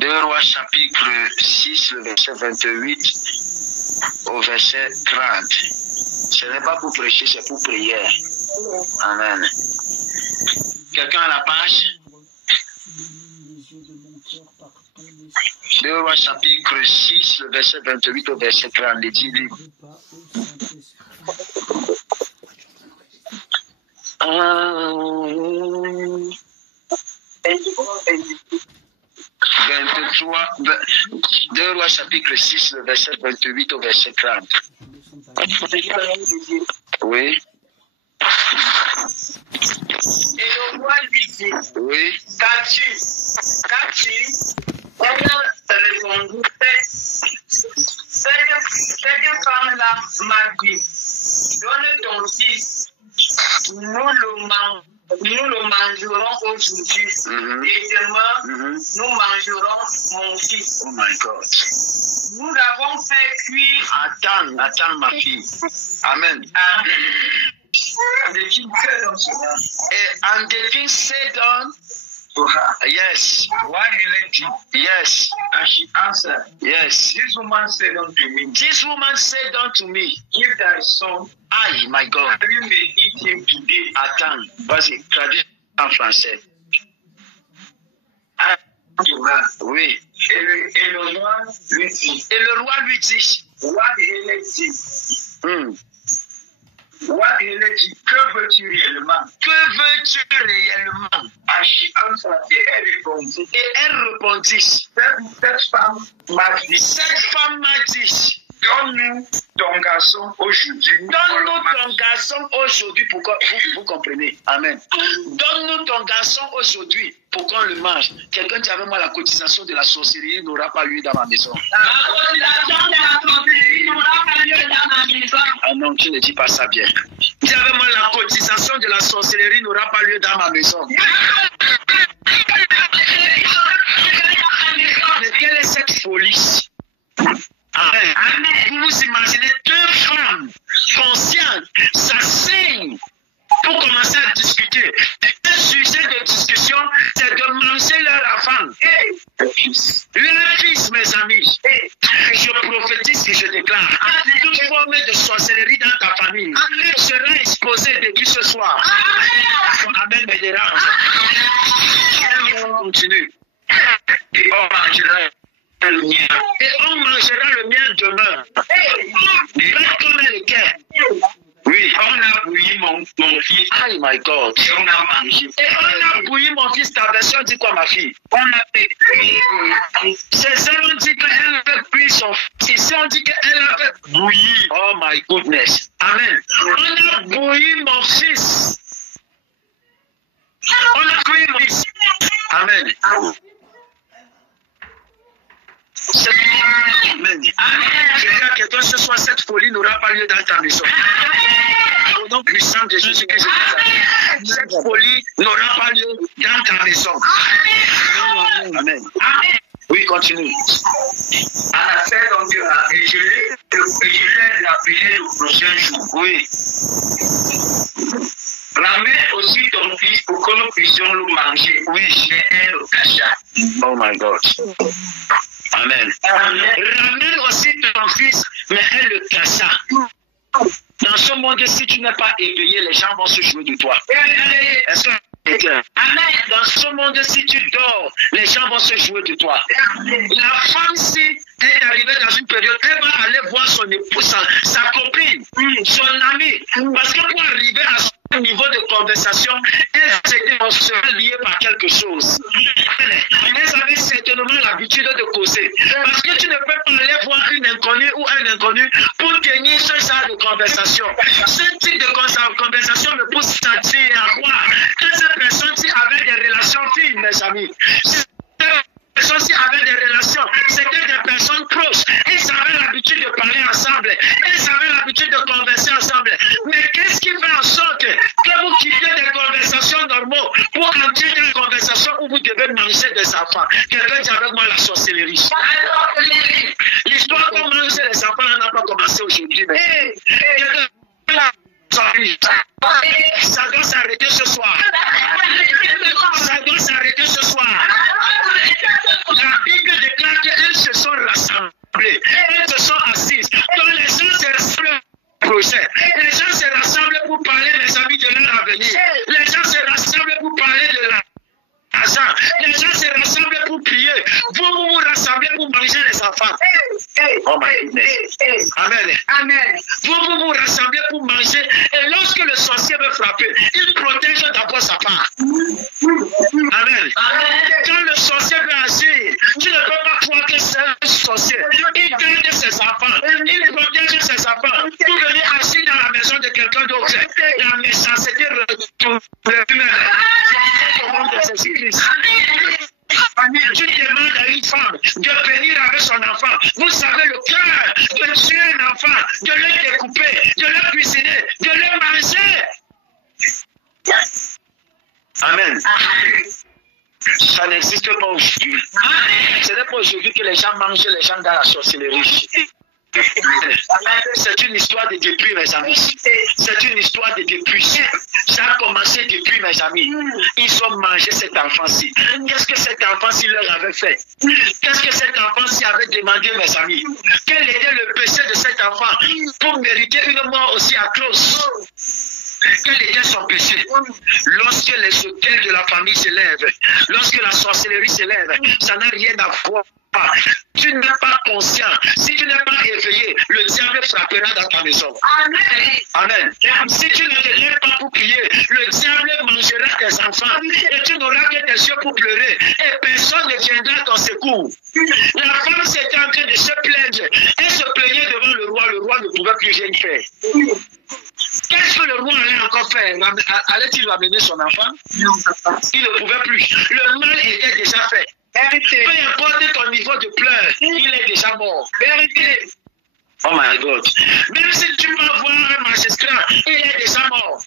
2 Rois chapitre 6, le verset 28 au verset 30. Ce n'est pas pour prêcher, c'est pour prière. Amen. Quelqu'un à la page? 2 Rois chapitre 6, le verset 28 au verset 30. Les 10 livres. 2 Rois chapitre 6, le verset 28 au verset 30. Oui. Et le roi lui dit, oui. Qu'as-tu? Elle répondit, cette femme-là m'a dit, donne ton fils, nous le mangerons aujourd'hui, et demain, nous mangerons mon fils. Oh my God. Nous avons fait cuire. Attends ma fille. Amen. And the king said unto her, and the king said to her, yes. Why elect you? Yes. And she answered, yes. This woman said unto me, give thy son, my God. you may eat him today. Attends, vas-y, traduis en français. Oui. Et le roi lui dit, What elect you? What elect you? Que veux-tu réellement? And she answered, et elle répondit, cette femme m'a dit, donne-nous ton garçon aujourd'hui. Pourquoi vous comprenez? Amen. Donne-nous ton garçon aujourd'hui pour qu'on le mange. Quelqu'un dit avec moi, la cotisation de la sorcellerie n'aura pas lieu dans ma maison. Ah non, tu ne dis pas ça bien. Dis avec moi, la cotisation de la sorcellerie n'aura pas lieu dans ma maison. Mais quelle est cette folie? Amen. Vous vous imaginez 2 femmes conscientes s'asseyent pour commencer à discuter. Le sujet de discussion, c'est de manger leur enfant. Leur fils, mes amis. Je prophétise et je déclare, toute forme de sorcellerie dans ta famille sera exposée depuis ce soir. Amen me dérange. Continue. Et on mangera le mien. Et on mangera le mien demain. Pas comme le cœur. Oui, on a bouilli mon fils. Oh my God. Et on a mangé. Et on a bouilli mon fils. Ta version dit quoi, ma fille? On a fait cuire. C'est on dit qu'elle avait cuit son fils. Ici, on dit qu'elle avait bouilli. Oh my goodness. Amen. On a bouilli mon fils. On a bouilli mon fils. Amen. Amen. Je dis à quelqu'un ce soir, cette folie n'aura pas lieu dans ta maison. Au nom puissant de Jésus-Christ, cette folie n'aura pas lieu dans ta maison. Amen. Oui, continue. Anna fait donc et je l'ai appelé le prochain jour. Oui. Ramène aussi ton fils pour que nous puissions le manger. Oui. Mais elle le cacha. Oh my God. Amen. Ramène aussi ton fils, mais elle le cacha. Dans ce monde, si tu n'es pas éveillé, les gens vont se jouer de toi. Est-ce que Amen. Dans ce monde, si tu dors, les gens vont se jouer de toi. La femme, si elle est arrivée dans une période, elle va aller voir son épouse, sa copine, son amie. Parce que pour arriver à ce niveau de conversation, elle serait liée par quelque chose. Elles avaient certainement l'habitude de causer. Parce que tu ne peux pas aller voir une inconnue ou un inconnu pour tenir ce genre de conversation. Ce type de conversation me pousse à dire à croire que ces personnes-ci avaient des relations fines, mes amis. Ces personnes-ci avaient des relations. C'était des personnes proches. Ils avaient l'habitude de parler ensemble. Ils avaient l'habitude de converser ensemble. Mais qu'est-ce qui fait en sorte que vous quittez des conversations normales pour entrer dans une conversation où vous devez manger des enfants? Quelqu'un dit avec moi la sorcellerie. L'histoire qu'on mange les enfants n'a pas commencé aujourd'hui. Ça doit s'arrêter ce soir. Ça doit s'arrêter ce soir. enfants. Oh my goodness. Amen. Amen. Vous vous rassemblez pour manger et lorsque le sorcier veut frapper, il protège d'abord sa part. Amen. Quand le sorcier veut agir, tu ne peux pas croire que c'est un sorcier. Il garde ses enfants, il protège ses enfants pour venir agir dans la maison de quelqu'un d'autre. La méchanceté retourne au nom de Jésus-Christ. Tu demandes à une femme de venir avec son enfant. Vous savez le cœur de tuer un enfant, de le découper, de le cuisiner, de le manger. Amen. Ça n'existe pas aujourd'hui. Ce n'est pas aujourd'hui que les gens mangent les gens dans la sorcellerie. C'est une histoire de depuis, mes amis. C'est une histoire de depuis. Ça a commencé depuis, mes amis. Ils ont mangé cet enfant-ci. Qu'est-ce que cet enfant-ci leur avait fait? Qu'est-ce que cet enfant-ci avait demandé, mes amis? Quel était le péché de cet enfant pour mériter une mort aussi atroce? Quel était son péché? Lorsque les autels de la famille s'élèvent, lorsque la sorcellerie s'élève, ça n'a rien à voir. Tu n'es pas conscient. Si tu n'es pas éveillé, le diable frappera dans ta maison. Amen. Amen. Si tu ne te lèves pas pour prier, le diable mangera tes enfants et tu n'auras que tes yeux pour pleurer et personne ne viendra à ton secours. La femme s'était en train de se plaindre. Elle se plaignait devant le roi ne pouvait plus rien faire. Qu'est-ce que le roi allait encore faire? Allait-il ramener son enfant? Non, papa. Il ne pouvait plus. Le mal était déjà fait. Vérité. Peu importe ton niveau de pleurs, il est déjà mort. Vérité. Oh my God. Même si tu peux voir un magistrat, il est déjà mort.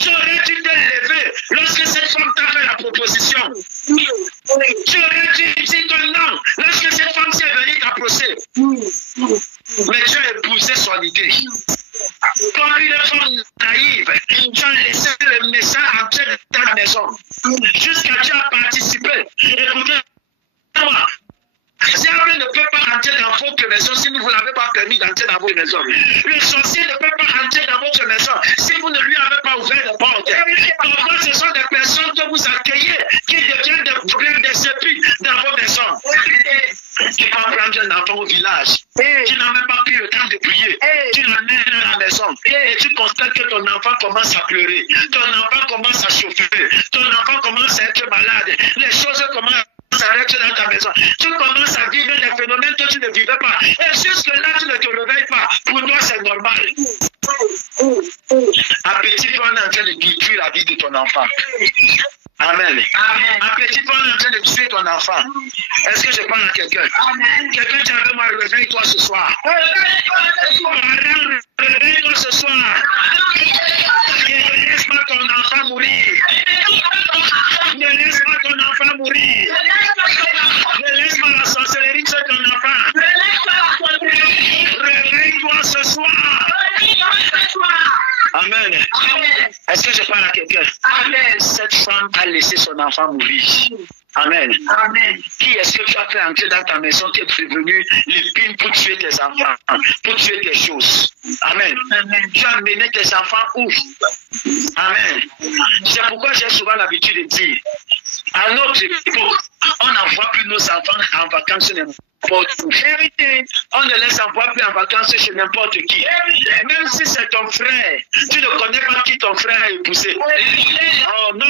Tu aurais dû te lever lorsque cette femme t'a fait la proposition. Tu aurais dû dire ton nom lorsque cette femme s'est venue t'approcher. Mais tu as épousé son idée. Comme une femme naïve, tu as laissé le méchant entrer dans ta maison. Jusqu'à tu as participé. Écoutez-moi. Le diable ne peut pas entrer dans votre maison si vous ne l'avez pas permis d'entrer dans votre maison. Le sorcier ne peut pas entrer dans votre maison si vous ne lui avez pas ouvert de porte. Parfois, ce sont des personnes que vous accueillez qui deviennent des problèmes, des épis dans vos maisons. Tu vas prendre un enfant au village. Tu n'as même pas pris le temps de prier. Tu l'amènes à la maison. Et tu constates que ton enfant commence à pleurer. Ton enfant commence à chauffer. Ton enfant commence à être malade. Les choses commencent à être dans ta maison. Tu commences à vivre des phénomènes que tu ne vivais pas. Et jusque-là, tu ne te réveilles pas. Pour toi, c'est normal. Appétit, on est en train de détruire la vie de ton enfant. Amen. Appétit, on est en train de tuer ton enfant. Est-ce que je parle à quelqu'un? Quelqu'un dit avec moi, réveille-toi ce soir. Réveille-toi ce soir. Ne laisse pas ton enfant mourir. Ne laisse pas ton enfant mourir. Ne laisse pas la sorcellerie tuer ton enfant. Réveille-toi ce soir. Amen. Est-ce que je parle à quelqu'un? Cette femme a laissé son enfant mourir. Amen. Qui est-ce que tu as fait entrer dans ta maison qui est prévenu l'épine pour tuer tes enfants, pour tuer tes choses? Amen. Tu as mené tes enfants où? Amen. C'est pourquoi j'ai souvent l'habitude de dire, à notre époque, on n'envoie plus nos enfants en vacances n'importe où. On ne les envoie plus en vacances chez n'importe qui. Même si c'est ton frère, tu ne connais pas qui ton frère a épousé. Oh non.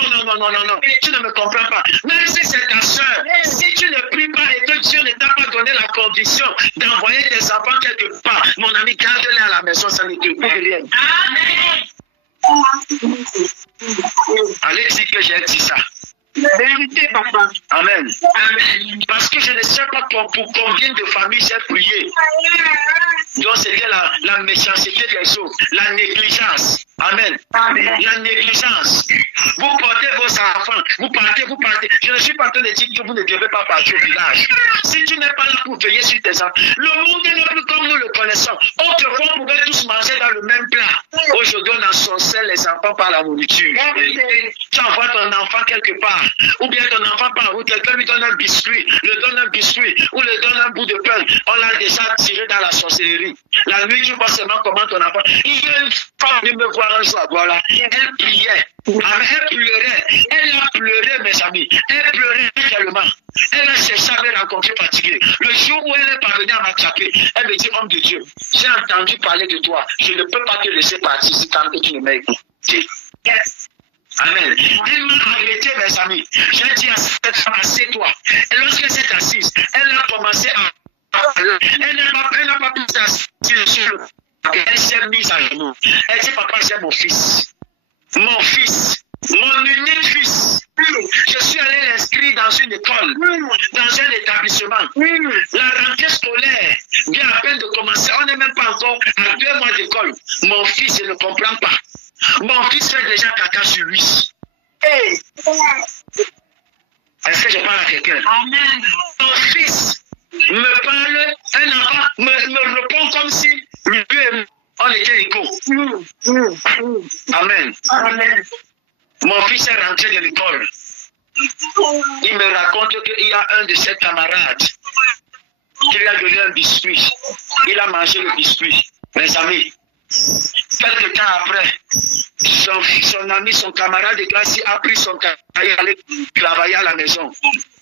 Tu ne me comprends pas. Même si c'est ta soeur, si tu ne pries pas et que Dieu ne t'a pas donné la condition d'envoyer tes enfants quelque part, mon ami, garde-les à la maison, ça ne te coûte rien. Allez dire que j'ai dit ça. Vérité, papa. Amen. Parce que je ne sais pas pour combien de familles j'ai prié. Donc c'était la méchanceté des autres, la négligence. Amen. La négligence. Vous portez vos enfants, vous partez. Je ne suis pas en train de dire que vous ne devez pas partir au village. Si tu n'es pas là pour veiller sur tes enfants, le monde n'est plus comme nous le connaissons. Autrefois, on pouvait tous manger dans le même plat. Aujourd'hui, on ensorcelle les enfants par la nourriture. Tu envoies ton enfant quelque part, ou bien ton enfant part, ou quelqu'un lui donne un biscuit, ou le donne un bout de pain. On l'a déjà tiré dans la sorcellerie. La nuit, tu vois seulement comment ton enfant. Il y a une femme venue me voir un jour, voilà, elle priait. Elle pleurait. Elle a pleuré, mes amis. Elle pleurait tellement. Elle a cherché à me rencontrer fatiguée. Le jour où elle est parvenue à m'attraper, elle me dit, homme de Dieu, j'ai entendu parler de toi. Je ne peux pas te laisser partir si tant que tu ne m'as écouté. Amen. Elle m'a arrêté, mes amis. J'ai dit à cette femme, assieds-toi. Et lorsqu'elle s'est assise, elle a commencé à... Elle n'a pas pu s'asseoir sur le... Elle s'est mise à genoux. Elle dit, papa, c'est mon fils. Mon fils. Mon unique fils. Je suis allé l'inscrire dans une école, dans un établissement. La rentrée scolaire vient à peine de commencer. On n'est même pas encore à 2 mois d'école. Mon fils, je ne comprends pas. Mon fils fait déjà caca sur lui. Est-ce que je parle à quelqu'un? Amen. Mon fils me parle, un enfant me répond comme si lui et moi, on était égaux. Amen. Amen. Mon fils est rentré de l'école. Il me raconte qu'il y a un de ses camarades qui lui a donné un biscuit. Il a mangé le biscuit. Mes amis, quelques temps après, son ami, son camarade de classe a pris son cahier, allait travailler à la maison.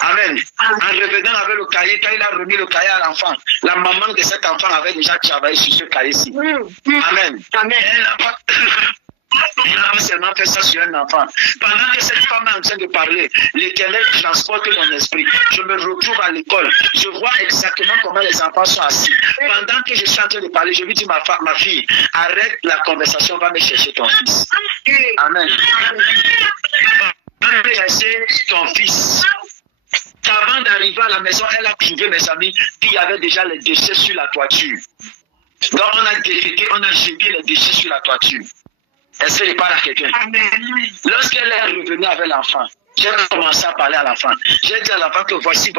Amen. En revenant avec le cahier, quand il a remis le cahier à l'enfant, la maman de cet enfant avait déjà travaillé sur ce cahier-ci. Amen. Amen. Elle n'a pas seulement fait ça sur un enfant. Pendant que cette femme est en train de parler, l'Éternel transporte mon esprit. Je me retrouve à l'école. Je vois exactement comment les enfants sont assis. Pendant que je suis en train de parler, je lui dis, ma fille, arrête la conversation, va me chercher ton fils. Amen. Va me chercher ton fils. Avant d'arriver à la maison, elle a trouvé, mes amis, qu'il y avait déjà les déchets sur la toiture. Donc on a déféqué, on a jeté les déchets sur la toiture. Est-ce que je parle à quelqu'un? Lorsqu'elle est revenue avec l'enfant, j'ai commencé à parler à l'enfant. J'ai dit à l'enfant que voici.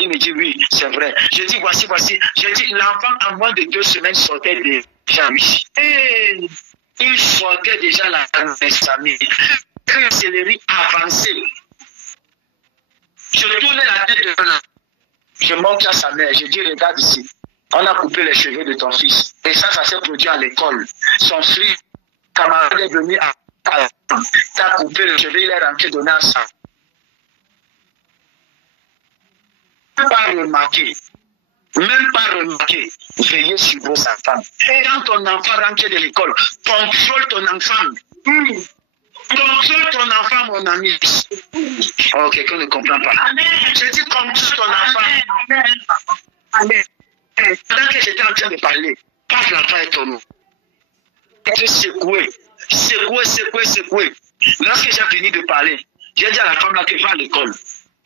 Il me dit oui, c'est vrai. J'ai dit voici. J'ai dit l'enfant en moins de 2 semaines sortait déjà lui. Et il sortait déjà la famille. Une céleri avancée. Je tournais la tête de l'enfant. Je montre à sa mère. Je dis regarde ici. On a coupé les cheveux de ton fils. Et ça s'est produit à l'école. Son fils, camarade est venu à t'as coupé le cheveux, il est rentré donner à ça. Même pas remarqué. Veillez sur vos enfants. Quand ton enfant rentre de l'école, contrôle ton enfant. Contrôle ton enfant, mon ami. Oh, quelqu'un ne comprend pas. Je dis contrôle ton enfant. Amen. Pendant que j'étais en train de parler, paf, l'enfant est tombé. Je secoué. Lorsque j'ai fini de parler, j'ai dit à la femme là que va à l'école.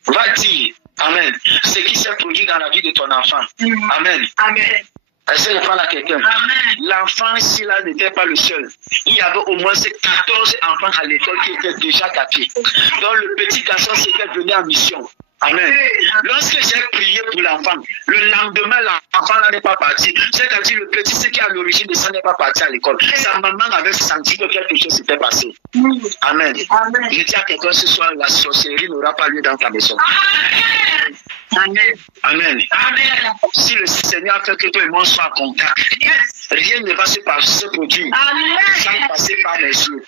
Va dire, amen, ce qui s'est produit dans la vie de ton enfant. Amen. Amen. Est-ce que je parle à quelqu'un? L'enfant, si là n'était pas le seul, il y avait au moins 14 enfants à l'école qui étaient déjà capés. Donc le petit garçon s'était venu en mission. Amen. Lorsque j'ai prié pour l'enfant, le lendemain, l'enfant là n'est pas parti. C'est-à-dire le petit, ce qui est à l'origine de ça n'est pas parti à l'école. Sa maman avait senti que quelque chose s'était passé. Amen. Je dis à quelqu'un ce soir, la sorcellerie n'aura pas lieu dans ta maison. Amen. Amen. Amen. Si le Seigneur fait que toi et moi soient en contact, rien ne va se produire sans passer par les yeux.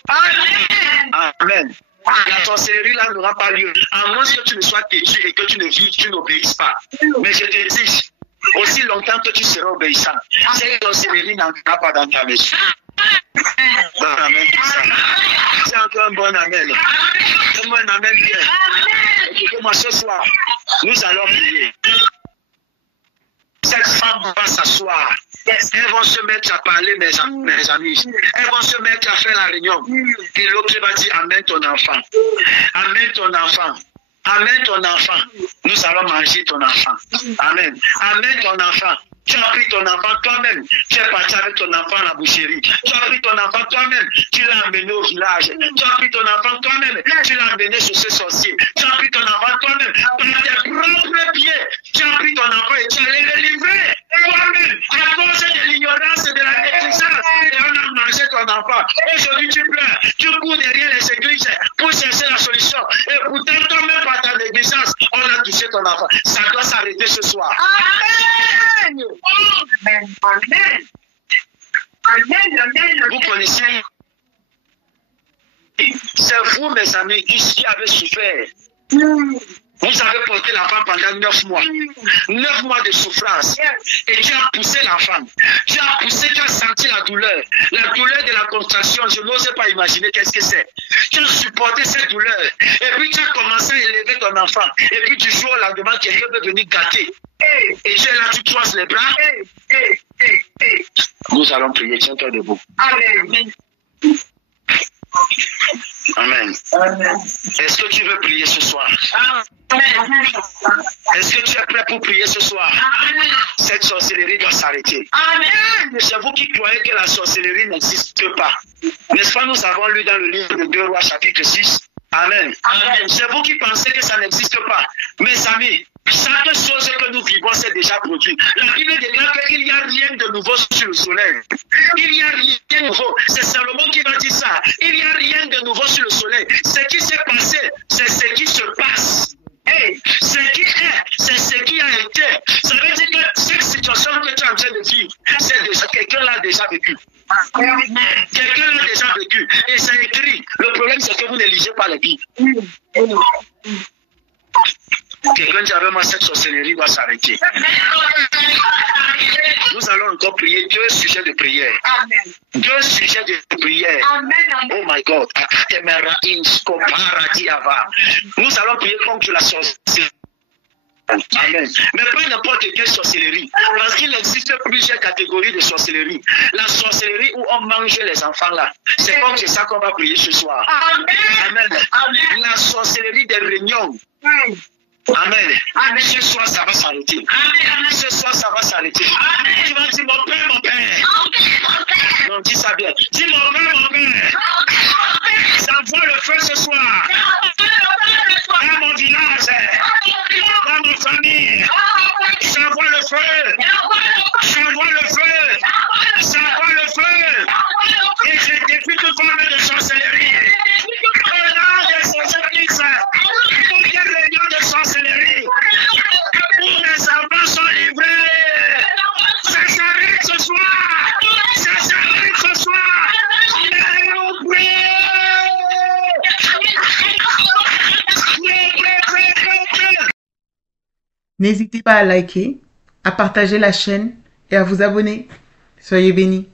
Amen. La sorcellerie là n'aura pas lieu, à moins que tu ne sois têtu et que tu ne vives, tu n'obéisses pas. Mais je te dis, aussi longtemps que tu seras obéissant, cette sorcellerie n'entrera pas dans ta maison. Amen. C'est encore un bon amen. Donne-moi un amen bien. Écoutez-moi ce soir, nous allons prier. Cette femme va s'asseoir. Elles vont se mettre à parler, mes amis. Elles vont se mettre à faire la réunion. Et l'autre va dire, amène ton enfant. Amène ton enfant. Amène ton enfant. Nous allons manger ton enfant. Amen. Amène ton enfant. Tu as pris ton enfant toi-même. Tu es parti avec ton enfant à la boucherie. Tu as pris ton enfant toi-même. Tu l'as amené au village. Tu as pris ton enfant toi-même. Tu l'as amené sur ce sorcier. Tu as pris ton enfant toi-même. Par tes propres pieds. Tu as pris ton enfant et tu allais le livrer. Toi-même. À cause de l'ignorance et de la négligence. Et on a mangé ton enfant. Aujourd'hui tu pleures. Tu cours derrière les églises pour chercher la solution. Et pourtant toi-même par ta négligence, on a touché ton enfant. Ça doit s'arrêter ce soir. Amen. Amen. Vous connaissez, c'est vous, mes amis, qui avez souffert. Vous avez porté l'enfant pendant 9 mois. 9 mois de souffrance. Et tu as poussé l'enfant. Tu as poussé, tu as senti la douleur. La douleur de la contraction, je n'ose pas imaginer qu'est-ce que c'est. Tu as supporté cette douleur. Et puis tu as commencé à élever ton enfant. Et puis du jour au lendemain, quelqu'un peut venir gâter. Et tu es là, tu croises les bras. Nous allons prier, tiens-toi debout. Amen. Amen. Est-ce que tu veux prier ce soir? Est-ce que tu es prêt pour prier ce soir? Cette sorcellerie doit s'arrêter. C'est vous qui croyez que la sorcellerie n'existe pas. N'est-ce pas, nous avons lu dans le livre de 2 Rois chapitre 6. Amen. C'est vous qui pensez que ça n'existe pas. Mes amis, chaque chose que nous vivons s'est déjà produit. La Bible déclare qu'il n'y a rien de nouveau sur le soleil. Il n'y a rien de nouveau. C'est Salomon qui va dire ça. Il n'y a rien de nouveau sur le soleil. Ce qui s'est passé, c'est ce qui se passe. Ce qui est, c'est ce qui a été. Ça veut dire que cette situation que tu es en train de vivre, c'est déjà, quelqu'un l'a déjà vécu. Quelqu'un l'a déjà vécu. Et c'est écrit. Le problème, c'est que vous ne lisez pas la Bible. Quelqu'un dit avec moi, cette sorcellerie doit s'arrêter. Nous allons encore prier 2 sujets de prière. 2 sujets de prière. Oh my God. Nous allons prier contre la sorcellerie. Amen. Mais pas n'importe quelle sorcellerie. Parce qu'il existe plusieurs catégories de sorcellerie. La sorcellerie où on mange les enfants là. C'est comme ça qu'on va prier ce soir. Amen. La sorcellerie des réunions. Amen. Ce soir, ça va s'arrêter. Ce soir, ça va s'arrêter. Tu vas dire mon père, mon père. Non, dis ça bien. Dis mon père, mon père. J'envoie le feu ce soir. Dans mon village. Dans ma famille. J'envoie le feu. J'envoie le feu. J'envoie le feu. Et je défie toute forme de sorcellerie. Au nom de Jésus-Christ. Toutes les réunions de sorcellerie. Où les enfants sont livrés. Ça s'arrête ce soir. Ça s'arrête ce soir. N'hésitez pas à liker, à partager la chaîne et à vous abonner. Soyez bénis.